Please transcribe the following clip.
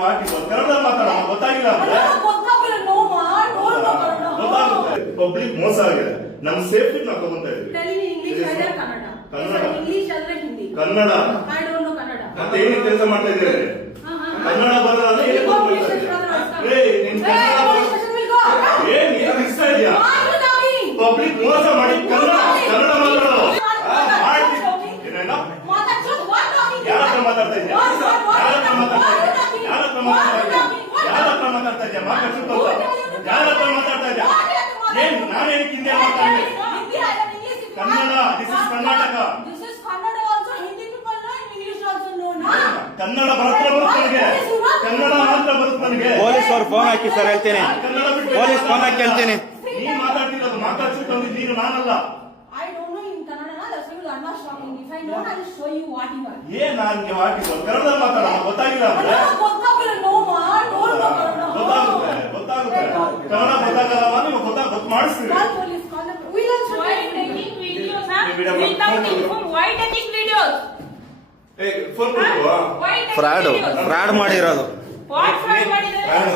ಕನ್ನಡ ಮಾತಾಡೋಣ ಗೊತ್ತಾಗಿಲ್ಲ ಅಂದ್ರೆ ಪಬ್ಲಿಕ್ ಮೋಸ ಆಗಿದೆ. ನಮ್ ಸೇಫ್ಟಿ ನಾವು ತಗೊಂತಾ ಇದೀವಿ. ಕನ್ನಡ ಮತ್ತೆ ಏನು ಕೆಲಸ ಮಾಡ್ತಾ ಇದ್ದೀರಿ? ಕನ್ನಡ ಬರಲ್ಲ ಏನ್ ಇಷ್ಟ ಇದೆಯಾ? ಪಬ್ಲಿಕ್ ಮೋಸ ಮಾಡಿ ಕನ್ನಡ ಮಾತಾಡೋ ಯಾರ ಹತ್ರ ಮಾತಾಡ್ತಾ ಇದ್ಯಾ? ಯಾರ ಹತ್ರ ಮಾತಾಡ್ತಾ ಇದ್ಯಾ? ಯಾರ ಹತ್ರ ಮಾತಾಡ್ತಾ ಇದ್ಯಾ? ಏನ್ ನಾನೇನು ಹಿಂದೆ ಮಾತಾಡ್ತೀನಿ? Kannada, this is Karnataka. ಕನ್ನಡ ಮಾತ್ರ ಬರುತ್ತೆ ನನಗೆ, ಕನ್ನಡ ಮಾತ್ರ ಬರುತ್ತೆ ನನಗೆ. ಪೊಲೀಸ್ ಅವ್ರು ಫೋನ್ ಹಾಕಿ ಸರ್ ಹೇಳ್ತೀನಿ, ಪೊಲೀಸ್ ಫೋನ್ ಹಾಕಿ ಹೇಳ್ತೀನಿ. ನೀನ್ ಮಾತಾಡ್ತಿರೋದು ಮಾತಾಡ್ಸಿಟ್ಟು ನೀನು ನಾನಲ್ಲ. ಏನ್ ನಾನು ಹಾಕಿದ್ದು ಕನ್ನಡ ಮಾತಾಡೋಣ ಗೊತ್ತಾಗಿಲ್ಲ ಅಂದ್ರೆ ಗೊತ್ತಾಗುತ್ತೆ. ಕನ್ನಡ ಗೊತ್ತಾಗಲ್ಲ ನೀವು ಗೊತ್ತು ಮಾಡಿಸ್ತೀರಿ. ಫ್ರಾಡ್ ಮಾಡಿರೋದು.